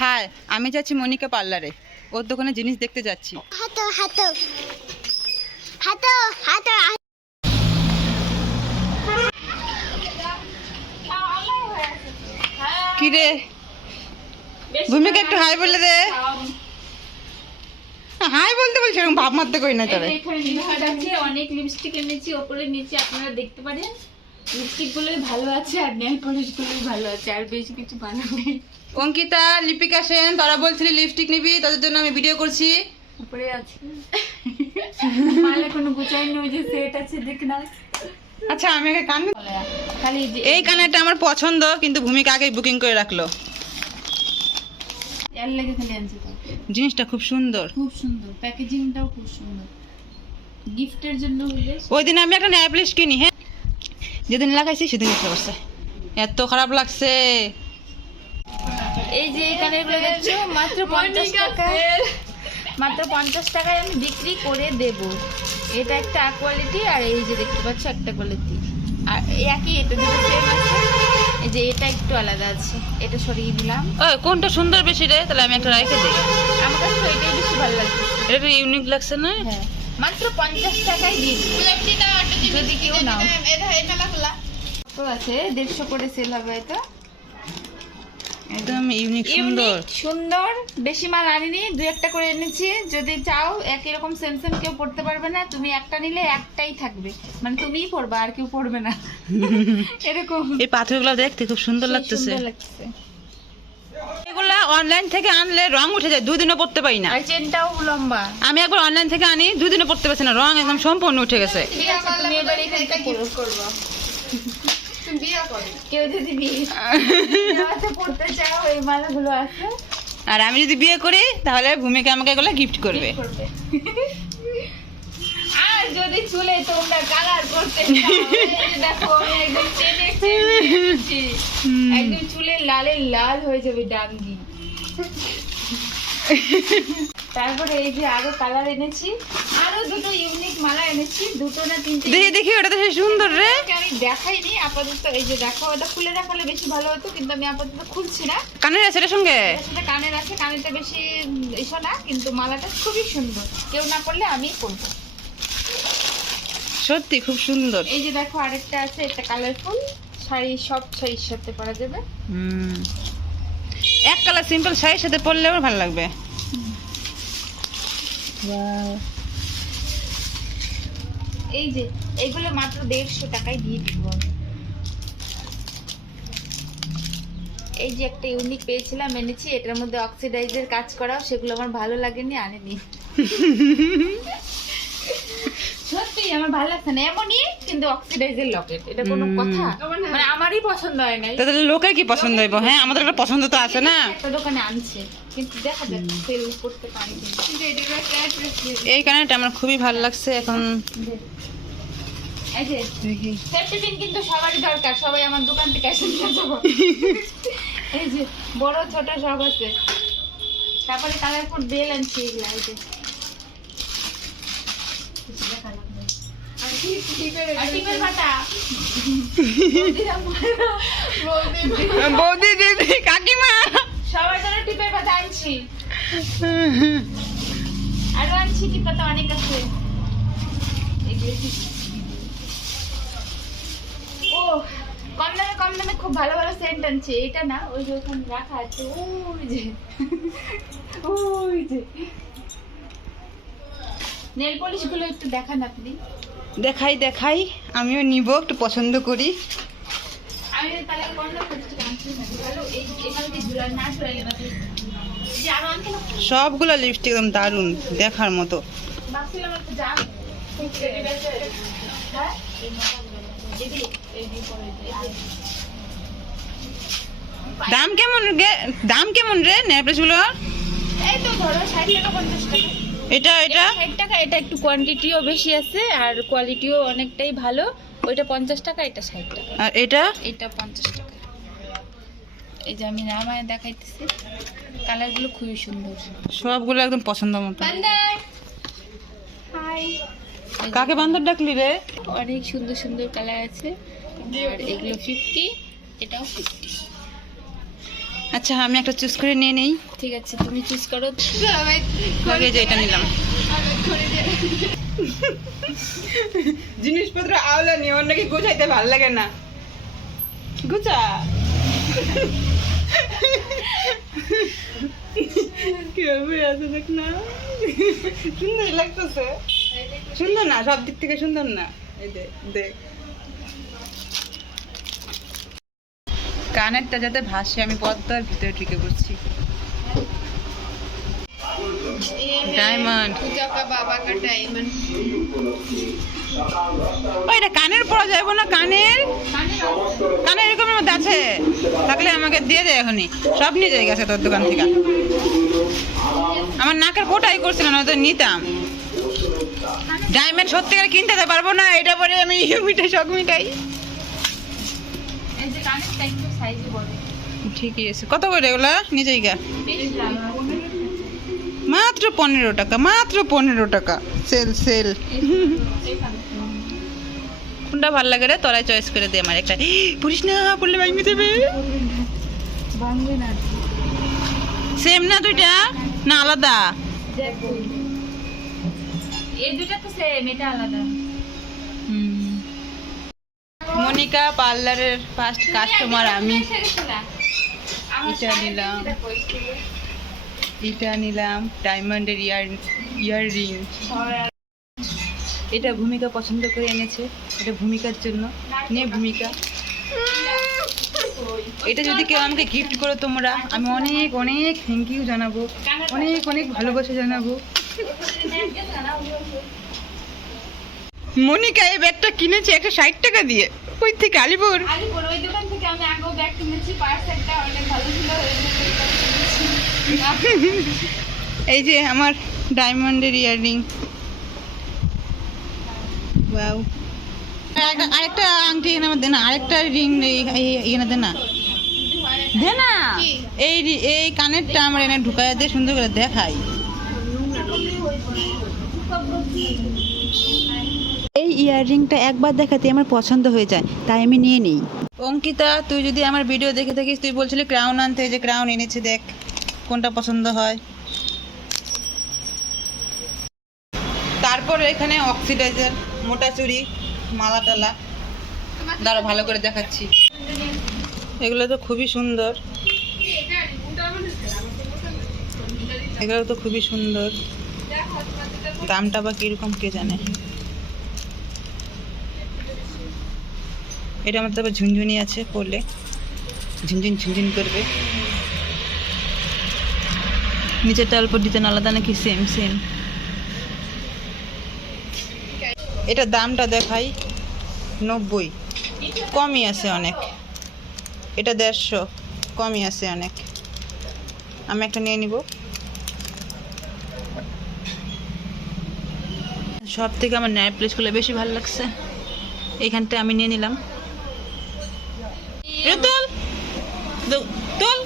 High, আমি যাচ্ছি মনিকা পার্লারে, ওর দোকানে জিনিস দেখতে যাচ্ছি। হাঁটো হাঁটো হাঁটো হাঁটো। কি রে ভূমিকা, একটু হাই বলে দে। হাই বলতে বলছি, এরকম ভাব মারতে কই না তোরে। অনেক লিপস্টিক এনেছি ওপরে নিচে, আপনারা দেখতে পারেন। লিপস্টিক গুলো ভালো আছে আর নেল পলিশ গুলো ভালো আছে, আর বেশি কিছু ভালো নেই। অঙ্কিতা, লিপিকা সেন, তোরা বলছিলি লিপস্টিক নিবি, তাদের জন্য আমি ভিডিও করছি। উপরে আছে মাল এখনো গুছাইনি, ওই যে সেট আছে দেখ না। আচ্ছা, আমি আগে কান, খালি এই কানেরটা আমার পছন্দ, কিন্তু ভূমিকা আগেই বুকিং করে রাখলো। এর লাগে খালি আনছি তো। জিনিসটা খুব সুন্দর, খুব সুন্দর, প্যাকেজিংটাও খুব সুন্দর, গিফটের জন্য হলে। ওই দিন আমি একটা নেল পলিশ কিনি, হ্যাঁ, যেদিন লাগাইছি সেদিন এসে বসে, এত খারাপ লাগছে। এই যে এখানে গুলো দেখছো মাত্র 50 টাকা, মাত্র 50 টাকায় আমি বিক্রি করে দেব। এটা একটা কোয়ালিটি, আর এই যে দেখতে পাচ্ছ একটা কোয়ালিটি, আর একই, এটা দুটো সেম আছে। এই যে এটা একটু আলাদা আছে, এটা সরিয়ে দিলাম। ওই কোনটা সুন্দর বেশি রে, তাহলে আমি একটা রেখে দিই। আমার কাছে তো এটাই বেশি ভালো লাগছে। এটা একটু ইউনিক লাগছে না? হ্যাঁ, মাত্র 50 টাকায় দিয়ে দিই, যদি কেউ নাও। তো আছে 150 করে সেল হবে এটা। একদম ইউনিক, সুন্দর। ইউনিক, সুন্দর। বেশি মাল আনিনি, দু একটা করে এনেছি। যদি চাও একই রকম সেম সেম, কেউ পড়তে পারবে না, তুমি একটা নিলে একটাই থাকবে, মানে তুমিই পড়বা আর কেউ পড়বে না এরকম। এই পাথরগুলো দেখতে খুব সুন্দর লাগতেছে। সুন্দর লাগছে। এগুলা অনলাইন থেকে আনলে রং উঠে যায়, 2 দিনও পড়তে পারি না। আর চেনটাও লম্বা। আমি একবার অনলাইন থেকে আনি, 2 দিনও পড়তে পারছি না, রং একদম সম্পূর্ণ উঠে গেছে। ঠিক আছে, তুমি এবার এখানটা করবো। কেউ যদি বিয়েতে পড়তে চাও, এই মালাগুলো আছে। আর আমি যদি বিয়ে করি, তাহলে ভূমিকা আমাকে এগুলো গিফট করবে। আর যদি চুলে তোমরা কালার করতে চাও, এই দেখো আমি একদম চেনে একদম চুলে লালে লাল হয়ে যাবে ডাঙ্গি। তারপরে এই যে আরো কালার এনেছি, আরো দুটো ইউনিক মালা এনেছি, দুটো না তিনটে। দেখি দেখি, ওটা তো সেই সুন্দর রে। আমি দেখাইনি আপাতত। এই যে দেখো, ওটা খুলে দেখালে বেশি ভালো হতো, কিন্তু আমি আপাতত খুলছি না। কানের আছে এটার সঙ্গে? এটার সাথে কানের আছে, কানেরটা বেশি এসো না, কিন্তু মালাটা খুবই সুন্দর। কেউ না পড়লে আমি পরবো। সত্যি খুব সুন্দর। এই যে দেখো আরেকটা আছে, এটা কালারফুল শাড়ি, সব শাড়ির সাথে পরা যাবে। এক কালার সিম্পল শাড়ির সাথে পরলে আমার ভালো লাগবে। এই যে এইগুলো মাত্র 150 টাকায় দিয়ে দিব। এই যে একটা ইউনিক পেয়েছিলাম, এনেছি। এটার মধ্যে অক্সিডাইজের কাজ করাও, সেগুলো আমার ভালো লাগেনি, আনেনি। সত্যি আমার ভালো লাগছে না, এমনই কিন্তু অক্সিডাইজের লকেট, এটা কোনো কথা? মানে আমারই পছন্দ হয় নাই, তাহলে লোকের কি পছন্দ হইব? হ্যাঁ, আমাদের একটা পছন্দ তো আছে না। একটা দোকানে আনছে, কিন্তু দেখা যাক সেল করতে পারি কিনা। এই কানেরটা আমার খুবই ভালো লাগছে এখন। এই যে সেফটি পিন কিন্তু সবারই দরকার, সবাই আমার দোকান থেকে এসে নিয়ে যাবো। এই যে বড় ছোট সব আছে। তারপরে কালারফুল বেল আনছি, এগুলা এই যে। বৌদি, দিদি, কাকিমা, সবার জন্য টিপের পাতা আনছি, আরো আনছি, টিপ পাতা অনেক আছে। ও কম দামে খুব ভালো ভালো সেন্ট আনছি। এটা না, ওই যে ওখানে রাখা আছে, ওই যে নেল পলিশ গুলো একটু দেখান আপনি। দেখাই, আমিও নিব, একটু পছন্দ করি। আমি তাহলে কম দামে আনছি ভালো। এই এখানে কি ঝুলান না ঝুলাইলে না, এই যে আরো আনতে না, সবগুলো লিপস্টিক একদম দারুণ, দেখার মতো। ভাবছিলাম একটু যা হ্যাঁ দিদি, এই দি পরে দাম কেমন রে নেকলেস গুলো? এই তো ধরো 60 টাকা 50 টাকা। এটা 60 টাকা। এটা একটু কোয়ান্টিটিও বেশি আছে আর কোয়ালিটিও অনেকটাই ভালো। ওইটা 50 টাকা, এটা 60 টাকা। আর এটা 50 টাকা। এই যে আমি নামায় দেখাইতেছি, কালারগুলো খুবই সুন্দর, সবগুলো একদম পছন্দ মতো। হাই, কাকে বান্দর ডাকলি রে? অনেক সুন্দর সুন্দর কালার আছে। আর এগুলো 50, এটাও 50। আচ্ছা আমি একটা চুজ করে নিয়ে নেই। ঠিক আছে তুমি চুজ করো। আগে যে এটা নিলাম। জিনিসপত্র আওলা নিয়ে ওর নাকি গোছাইতে ভালো লাগে না। গোছা কিভাবে আছে দেখ না, সুন্দর লাগতেছে। সুন্দর না, সব দিক থেকে সুন্দর না। এই দেখ কানেরটা যাতে ভাসে, আমি পর্দার ভিতরে ঢুকে পড়ছি। ডায়মন্ড, ওইটা কানের পরা যাবে না? কানের এরকমের মধ্যে আছে, থাকলে আমাকে দিয়ে দে এখনই। সব নিয়ে যাই গেছে তোর দোকান থেকে। আমার নাকের ফোটাই করছিল না, তো নিতাম। ডায়মন্ড সত্যিকার কিনতে তো পারবো না, এটা পরে আমি মিঠাই শখ মিঠাই। ঠিকই আছে। কত করে এগুলা? নিজেই গা মাত্র 15 টাকা, মাত্র 15 টাকা। সেল কোনটা ভাল লাগে রে? তোরাই চয়েস করে দে। আমার একটা পড়িস না, পড়লে ভাঙে যাবে। সেম না দুইটা? না আলাদা? এই দুইটা তো সেম, এটা আলাদা। মনিকা পার্লারের ফার্স্ট কাস্টমার আমি। এটা নিলাম ডায়মন্ডের ইয়াররিং। এটা ভূমিকা পছন্দ করে এনেছে, এটা ভূমিকার জন্য। নে ভূমিকা, এটা যদি কেউ আমাকে গিফট করো তোমরা, আমি অনেক অনেক থ্যাংক ইউ জানাবো, অনেক অনেক ভালোবাসা জানাবো। মনিকা এই ব্যাগটা কিনেছে 160 টাকা দিয়ে। ওই থেকে আলিপুর ওই দোকান থেকে আমি আগেও ব্যাগ কিনেছি, পার্স একটা অনেক ভালো ছিল। এই যে আমার ডায়মন্ডের ইয়াররিং। ওয়াও, আরেকটা আংটি এনে আমার দে না, আরেকটা রিং এনে দে না, দে না। এই কানেরটা আমার এনে ঢুকায় দে, সুন্দর করে দেখাই। এই ইয়াররিংটা একবার দেখাতে আমার পছন্দ হয়ে যায়, তাই আমি নিয়ে নিই। অঙ্কিতা, তুই যদি আমার ভিডিও দেখে থাকিস, তুই বলছিলি ক্রাউন আনতে, যে ক্রাউন এনেছে, দেখ কোনটা পছন্দ হয়। তারপর এখানে অক্সিডাইজার, মোটা চুড়ি, মালা টালা। দাঁড়া ভালো করে দেখাচ্ছি। এগুলো তো খুবই সুন্দর, এগুলো তো খুবই সুন্দর। দামটা বা কিরকম কে জানে। এটা আমার তো আবার ঝুনঝুনি আছে, পরলে ঝুনঝুন করবে। নিচেরটা অল্প ডিজাইন আলাদা নাকি? সেম। এটা দামটা দেখাই, 90, কমই আছে অনেক। এটা 150, কমই আছে অনেক। আমি একটা নিয়ে নিব। সব থেকে আমার নেল প্লেসগুলো বেশি ভালো লাগছে, এইখানটা আমি নিয়ে নিলাম। তুল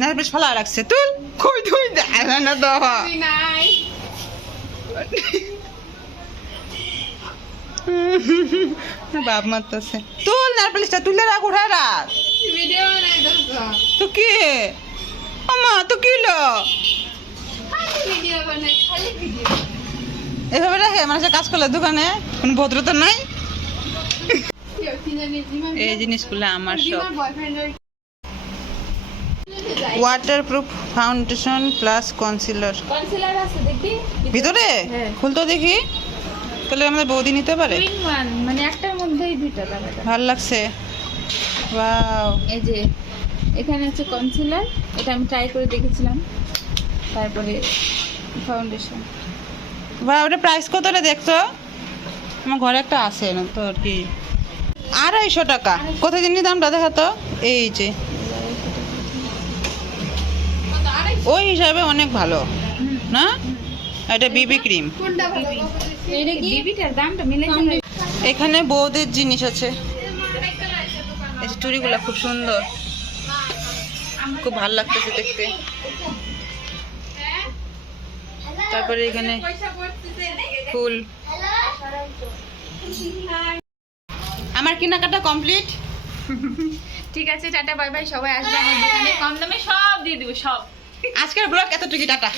নেল প্লেস ভালো লাগছে, তুল। কই তুই দেখা না তো বাপ মারতেছে। তুল নেল প্লেসটা, তুলে রাখ, উঠা রাখ। তো কি আমা, তো কি হলো? এভাবে রাখে মানুষের কাজ করলে দোকানে, কোনো ভদ্রতা নাই। এই জিনিসগুলো আমার সব। ওয়াটারপ্রুফ ফাউন্ডেশন প্লাস কনসিলার আছে দেখি ভিতরে। হ্যাঁ। খুলতো দেখি, তাহলে আমাদের বৌদি নিতে পারে। মানে একটার মধ্যেই দুইটা দাম। ভাল লাগছে। ওয়াও, এই যে এখানে আছে কনসিলার, এটা আমি ট্রাই করে দেখেছিলাম। তারপরে ফাউন্ডেশন। ওয়াও, ওটা প্রাইস কত রে দেখছো? আমার ঘরে একটা আছে না তো আর কি, 250 টাকা। কোথায় জানি দামটা দেখাতো। এই যে ওই হিসাবে অনেক ভালো না? এটা বিবি ক্রিম। এখানে বৌদের জিনিস আছে, এই চুড়িগুলো খুব সুন্দর, খুব ভালো লাগতেছে দেখতে। তারপরে এখানে ফুল। আমার কেনাকাটা কমপ্লিট। ঠিক আছে, টাটা বাই বাই, সবাই আসবে আমার দোকানে, কম দামে সব দিয়ে দেবো সব। আজকের ব্লগ এতটুকু, টাটা।